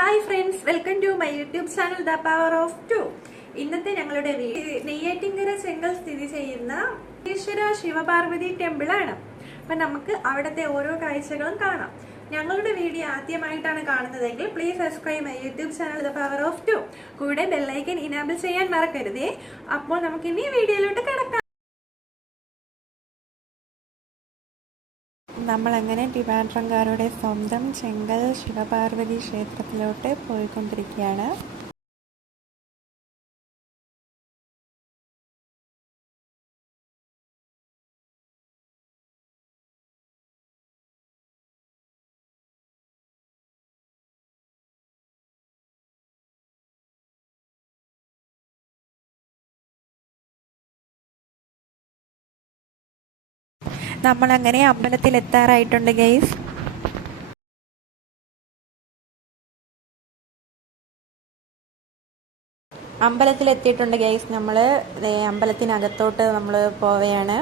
Hi friends, welcome to my YouTube channel the Power of Two. ഇന്നത്തെ ഞങ്ങളുടെ നെയ്യാറ്റിൻകര ചെങ്കൽ സ്ഥിതി ചെയ്യുന്ന ഈശ്വര ശിവപാർവതി ടെമ്പിൾ ആണ്. അപ്പൊ നമുക്ക് അവിടുത്തെ ഓരോ കാഴ്ചകളും കാണാം. ഞങ്ങളുടെ വീഡിയോ ആദ്യമായിട്ടാണ് കാണുന്നതെങ്കിൽ please subscribe my YouTube channel the Power of to. കൂടെ ബെല്ലൈക്കൻ ഇനാബിൾ ചെയ്യാൻ മറക്കരുതേ. അപ്പോൾ നമുക്ക് ഇനി വീഡിയോയിലോട്ട് കിടക്കാം. നമ്മളങ്ങനെ ട്രിവാൻഡ്രംകാരുടെ സ്വന്തം ചെങ്കൽ ശിവപാർവതി ക്ഷേത്രത്തിലോട്ട് പോയിക്കൊണ്ടിരിക്കുകയാണ്. നമ്മളങ്ങനെ അമ്പലത്തിലെത്താറായിട്ടുണ്ട് ഗൈസ്. അമ്പലത്തിലെത്തിയിട്ടുണ്ട് ഗൈസ്. നമ്മൾ അമ്പലത്തിനകത്തോട്ട് നമ്മൾ പോവുകയാണ്.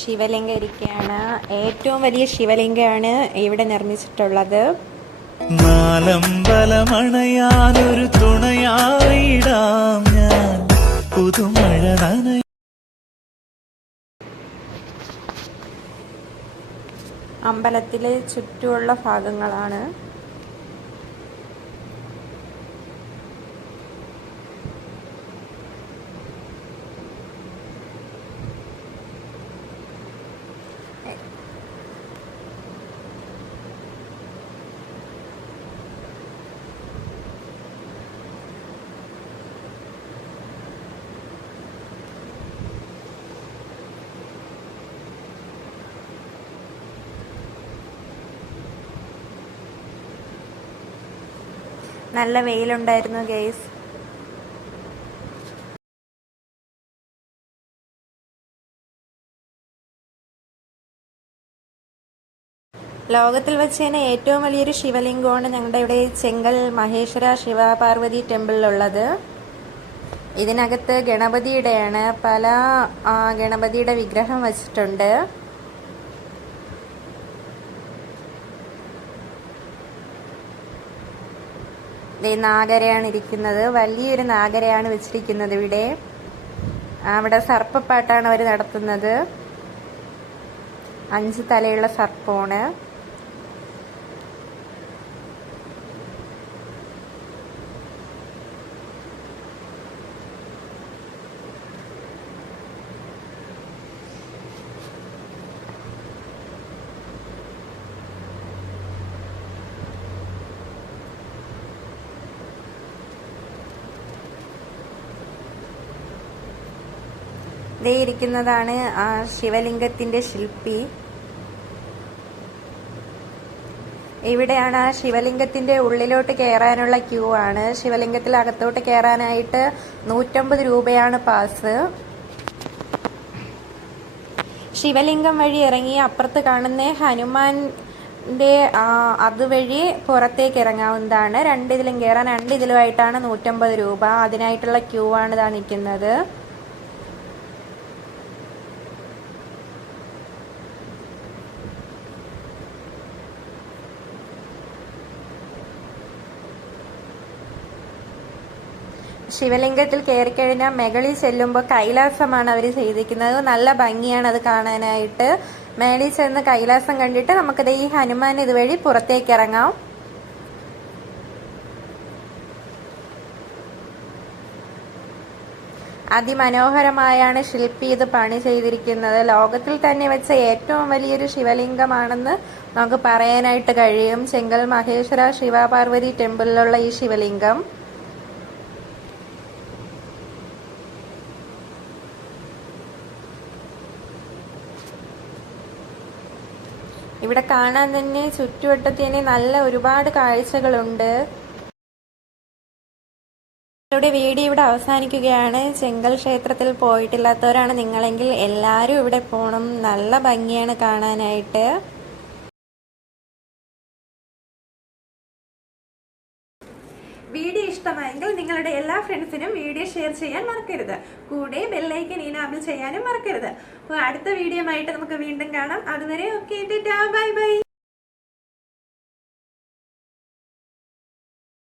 ശിവലിംഗം ഇരിക്കുകയാണ്. ഏറ്റവും വലിയ ശിവലിംഗമാണ് ഇവിടെ നിർമ്മിച്ചിട്ടുള്ളത്. നാലമ്പലമണയാനൊരു തുണയായിടാം ഞാൻ പുതുമഴ നന. അമ്പലത്തിലെ ചുറ്റുമുള്ള ഭാഗങ്ങളാണ്. നല്ല വെയിലുണ്ടായിരുന്നു ഗൈസ്. ലോകത്തിൽ വെച്ച് തന്നെ ഏറ്റവും വലിയൊരു ശിവലിംഗമാണ് ഞങ്ങളുടെ ഇവിടെ ചെങ്കൽ മഹേശ്വര ശിവപാർവതി ടെമ്പിളിലുള്ളത്. ഇതിനകത്ത് ഗണപതിയുടെയാണ്. പല ഗണപതിയുടെ വിഗ്രഹം വച്ചിട്ടുണ്ട്. നാഗരയാണ് ഇരിക്കുന്നത്. വലിയൊരു നാഗരയാണ് വെച്ചിരിക്കുന്നത് ഇവിടെ. അവിടെ സർപ്പപ്പാട്ടാണ് അവർ നടത്തുന്നത്. 5 തലയുള്ള സർപ്പമാണ്. ദേ ഇരിക്കുന്നതാണ് ആ ശിവലിംഗത്തിന്റെ ശില്പി. ഇവിടെയാണ് ആ ശിവലിംഗത്തിന്റെ ഉള്ളിലോട്ട് കയറാനുള്ള ക്യൂ ആണ്. ശിവലിംഗത്തിൽ അകത്തോട്ട് കയറാനായിട്ട് 150 രൂപയാണ് പാസ്. ശിവലിംഗം വഴി ഇറങ്ങി അപ്പുറത്ത് കാണുന്ന ഹനുമാന്റെ അതുവഴി പുറത്തേക്ക് ഇറങ്ങാവുന്നതാണ്. 2 ഇതിലും കയറാൻ 2 ഇതിലുമായിട്ടാണ് 150 രൂപ. അതിനായിട്ടുള്ള ക്യൂ ആണ് ഇതാ നിൽക്കുന്നത്. ശിവലിംഗത്തിൽ കയറിക്കഴിഞ്ഞാൽ മുകളിൽ ചെല്ലുമ്പോൾ കൈലാസമാണ് അവർ ചെയ്തിരിക്കുന്നത്. നല്ല ഭംഗിയാണ് അത് കാണാനായിട്ട്. മേളിൽ ചെന്ന് കൈലാസം കണ്ടിട്ട് നമുക്കത് ഈ ഹനുമാൻ ഇതുവഴി പുറത്തേക്ക് ഇറങ്ങാം. അതിമനോഹരമായാണ് ശില്പി ഇത് പണി ചെയ്തിരിക്കുന്നത്. ലോകത്തിൽ തന്നെ വെച്ച ഏറ്റവും വലിയൊരു ശിവലിംഗമാണെന്ന് നമുക്ക് പറയാനായിട്ട് കഴിയും. ചെങ്കൽ മഹേശ്വര ശിവപാർവതി ടെമ്പിളിലുള്ള ഈ ശിവലിംഗം. ഇവിടെ കാണാൻ തന്നെ ചുറ്റുവട്ടത്തിന് നല്ല ഒരുപാട് കാഴ്ചകളുണ്ട്. ഇവിടെ വീഡിയോ ഇവിടെ അവസാനിക്കുകയാണ്. ചെങ്കൽ ക്ഷേത്രത്തിൽ പോയിട്ടില്ലാത്തവരാണ് നിങ്ങളെങ്കിൽ എല്ലാവരും ഇവിടെ പോകണം. നല്ല ഭംഗിയാണ് കാണാനായിട്ട്. വീഡിയോ ഇഷ്ടമായെങ്കിൽ നിങ്ങളുടെ എല്ലാ ഫ്രണ്ട്സിനും വീഡിയോ ഷെയർ ചെയ്യാൻ മറക്കരുത്. കൂടെ ബെല്ലൈക്കൻ ഇനാബിൾ ചെയ്യാനും മറക്കരുത്. അപ്പോൾ അടുത്ത വീഡിയോ ആയിട്ട് നമുക്ക് വീണ്ടും കാണാം. അതുവരെ ഓക്കെ, ബൈ ബൈ.